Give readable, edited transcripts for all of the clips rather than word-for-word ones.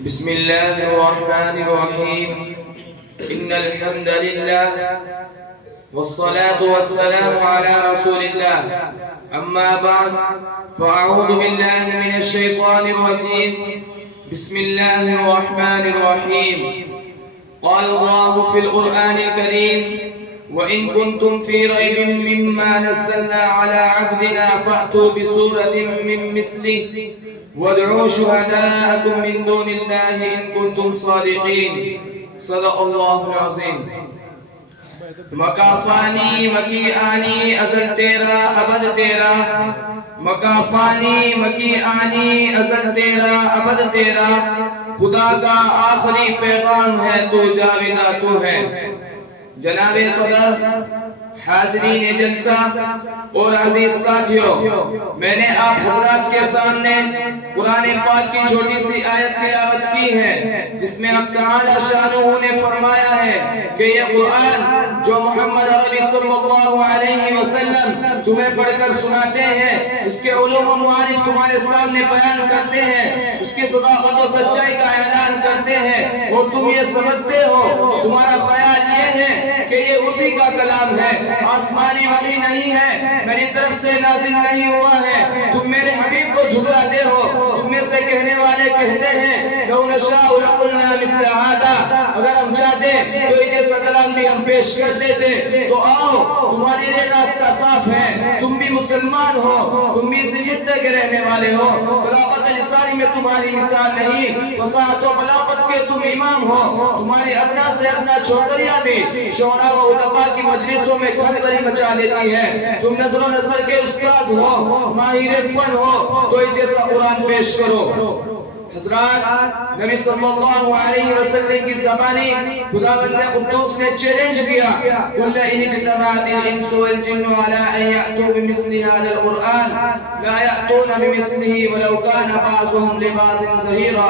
بسم الله الرحمن الرحيم إن الحمد لله والصلاة والسلام على رسول الله أما بعد فأعوذ بالله من الشيطان الرجيم بسم الله الرحمن الرحيم قال الله في القرآن الكريم وإن كنتم في ريب مما نزلنا على عبدنا فأتوا بسورة من مثله وادعوا شهداءكم من دون الله إن كنتم صادقين صدق الله العظيم مکافانی مکی آنی ازل تیرا ابد تیرا مکافانی مکی آنی ازل تیرا ابد تیرا خدا کا آخری پیغام ہے تو جاویدہ تو ہے جناب صدر حاضرین جلسہ اور عزیز ساتھیوں میں نے آپ حضرات کے سامنے قرآن پاک کی چھوٹی سی آیت تلاوت کی ہے جس میں اب تعالی شانہ نے فرمایا ہے کہ یہ قرآن جو محمد عربی صلی اللہ علیہ وسلم تمہیں پڑھ کر سناتے ہیں اس کے علوم و معارف تمہارے سامنے بیان کرتے ہیں اس کی صداقت و سچائی کا اعلان کرتے ہیں اور تم یہ سمجھتے ہو تمہارا خیال یہ ہے کہ یہ اسی کا کلام ہے آسمانی وحی نہیں ہے میری طرف سے نازل نہیں ہوا ہے تم میرے حبیب کو جھٹلاتے ہو تم میں سے کہنے والے کہتے ہیں لو نشاء لقلنا مثل هذا اگر ہم چاہتے تو یہ جیسا کلام بھی ہم پیش کر دیتے تو آؤ تمہارے لیے راستہ صاف ہے تم بھی مسلمان ہو تم بھی اسی خطے کے رہنے والے ہو طلاقت لسانی میں تمہاری مثال نہیں وسعت و بلاغت کے تم امام ہو تمہاری ادنا سے ادنا چھوکریاں بھی شعراء و ادباء کی مجلسوں میں کھلبلی مچا دیتی ہے تم نظر و نظر کے استاذ ہو ماہر فن ہو تو یہ جیسا قرآن پیش کرو حضرات نبی صلی اللہ علیہ وسلم کی زبانی خداوند قدوس نے چیلنج کیا قل ان اجتمعت الانس والجن على ان ياتوا بمثل هذا القران لا ياتون بمثله ولو كان بعضهم لبعض ظهيرا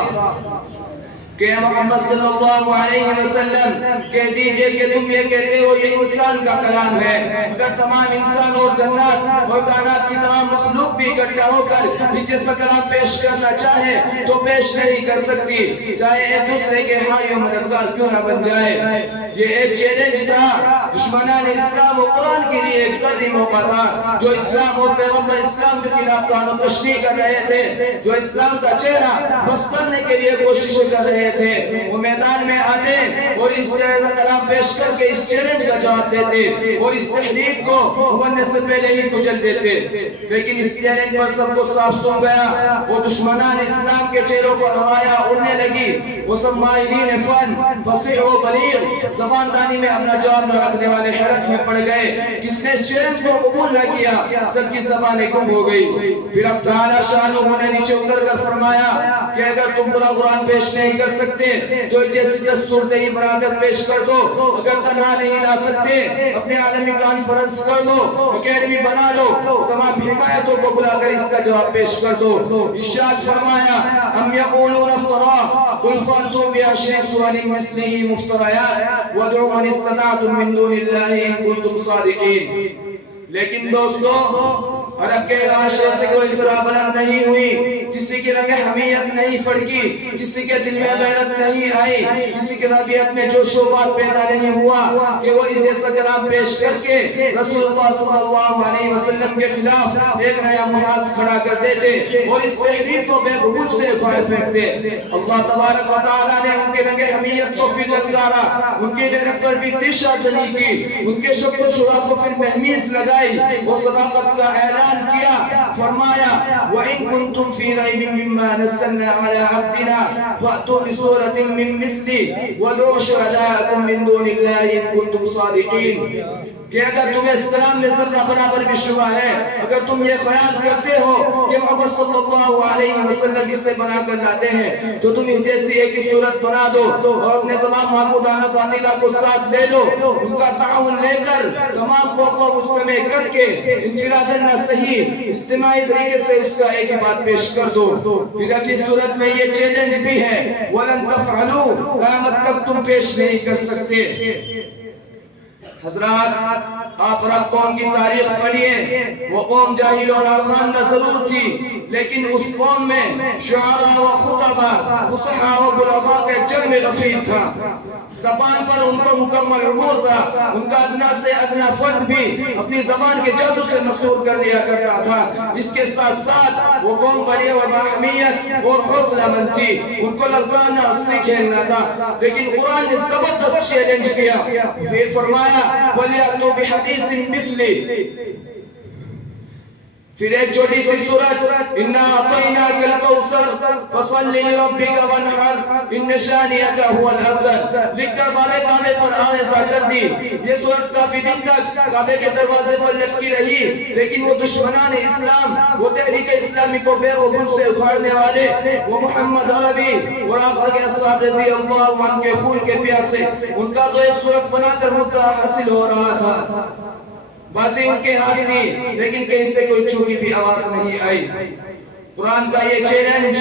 کہ محمد صلی اللہ علیہ وسلم کہہ دیجئے کہ تم یہ کہتے ہو یہ انسان کا کلام ہے اگر تمام انسان اور جنات اور کائنات کی تمام مخلوق بھی اکٹھا ہو کر یہ جیسا کلام پیش کرنا چاہے تو پیش نہیں کر سکتی چاہے ایک دوسرے کے حامی و مددگار کیوں نہ بن جائے یہ ایک چیلنج تھا دشمنان اسلام و قرآن کے لیے ایک ذری موقع تھا جو اسلام اور پیغمبر اسلام کے خلاف تعانو تشریح کر رہے تھے جو اسلام کا چہرہ بس کرنے کے لیے کوشش کر رہے تھے وہ میدان میں آتے اور اس چیلنج کا کلام پیش کر کے اس چیلنج کا جواب دیتے اور اس تحریک کو بننے سے پہلے ہی کچل دیتے لیکن اس چیلنج پر سب کو صاف سن گیا وہ دشمنان اسلام کے چہروں پر ہوایا اڑنے لگی وہ سب ماہرین فن فصیح و بلیغ زبان دانی میں اپنا جواب نہ رکھنے والے حیرت میں پڑ گئے کس نے چیلنج کو قبول نہ کیا سب کی زبانیں گم ہو گئی پھر اب تعالی شانہ نے نیچے اتر کر فرمایا کہ اگر تم پورا قرآن پیش نہیں کر سکتے تو جیسی 10 صورتیں ہی بنا کر پیش کر دو اگر تنہا نہیں لا سکتے اپنے عالمی کانفرنس کر دو اکیڈمی بنا لو تمام حمایتوں کو بلا کر اس کا جواب پیش کر دو ارشاد فرمایا ام یقولون افترا قل فأتوا بعشر سور مثله مفتریات وادعوا من استطعتم من دون اللہ ان کنتم صادقین لیکن دوستو عرب کے معاشرے سے کوئی سرا بلند نہیں ہوئی کسی کی رنگ حمیت نہیں پھڑکی کسی کے دل میں غیرت نہیں آئی کسی کی طبیعت میں جوش و بات پیدا نہیں ہوا کہ وہ اس جیسا کلام پیش کر کے رسول اللہ صلی اللہ علیہ وسلم کے خلاف ایک نیا محاذ کھڑا کر دیتے اور اس تحریک کو بے قبول سے باہر پھینکتے اللہ تبارک و تعالی نے ان کے رنگ حمیت کو پھر للکارا ان کی غیرت پر بھی تیشہ زنی کی ان کے شک و شبہ کو پھر مہمیز لگائی اور صداقت کا اعلان کیا فرمایا وَإِن كُنْتُمْ فِي رَيْبٍ مِّمَّا نَزَّلْنَا عَلَىٰ عَبْدِنَا فَأْتُوا بِسُورَةٍ مِّن مِّثْلِهِ وَادْعُوا شُهَدَاءَكُم مِّن دُونِ اللَّهِ إِن كُنتُمْ صَادِقِينَ کہ اگر تمہیں اس کلام میں ذرہ برابر بھی شبہ ہے اگر تم یہ خیال کرتے ہو کہ محمد صلی اللہ علیہ وسلم اسے بنا کر لاتے ہیں تو تم اس جیسی ایک صورت بنا دو اور اپنے تمام معبودانہ باطلہ کو ساتھ لے لو ان کا تعاون لے کر تمام کو مجتمع کر کے انفراداً نہ صحیح اجتماعی طریقے سے اس کا ایک بات پیش کر دو پھر اگلی صورت میں یہ چیلنج بھی ہے وَلَن تَفْعَلُوا قیامت تک تم پیش نہیں کر سکتے حضرات آپ رب قوم کی تاریخ پڑھئے وہ قوم جاہل اور ناخواندہ ضرور تھی لیکن اس قوم میں شعراء و خطبہ فصحاء و بلغاء کے جمع غفیر تھا، زبان پر ان کو مکمل عبور تھا، ان کا ادنا سے ادنا فرد بھی اپنی زبان کے جادو سے مسحور کر لیا کرتا تھا۔ اس کے ساتھ ساتھ وہ قوم بڑی و باہمیت اور حوصلہ مند تھی، ان کو لگانا ہنسی کھیلنا تھا، لیکن قرآن نے زبردست چیلنج کیا، پھر فرمایا وَلْيَأْتُوا بِحَدِيثٍ مِثْلِهِ۔ پھر ایک چھوٹی سی سورت اِنَّا أَعْطَيْنَاكَ الْكَوْثَرَ فَصَلِّ لِرَبِّكَ وَانْحَرْ إِنَّ شَانِئَكَ هُوَ الْأَبْتَرُ لکھ کر بابے پر آہستہ کر دی۔ یہ سورت کافی دن تک کعبے کے دروازے پر لٹکی رہی، لیکن وہ دشمنان اسلام، وہ تحریک اسلامی کو بے غبن سے اکھاڑنے والے، وہ محمد عربی اور آقا کے اصحاب رضی اللہ عنہ کے خون کے پیاسے، ان کا تو ایک سورت بنا کر مدعا حاصل ہو رہا تھا۔ بازی ان کے ہاتھ تھی، لیکن کہیں سے کوئی چھوٹی بھی آواز نہیں آئی۔ قرآن کا یہ چیلنج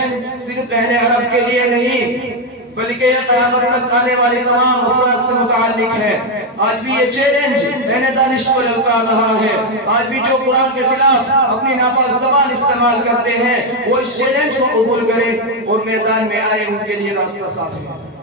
صرف اہل عرب کے لیے نہیں، بلکہ یہ قیامت تک آنے والی تمام افراد سے متعلق ہے۔ آج بھی یہ چیلنج اہل دانش کو للکار رہا ہے۔ آج بھی جو قرآن کے خلاف اپنی ناپاک زبان استعمال کرتے ہیں، وہ اس چیلنج کو قبول کریں اور میدان میں آئے، ان کے لیے راستہ صاف ہے۔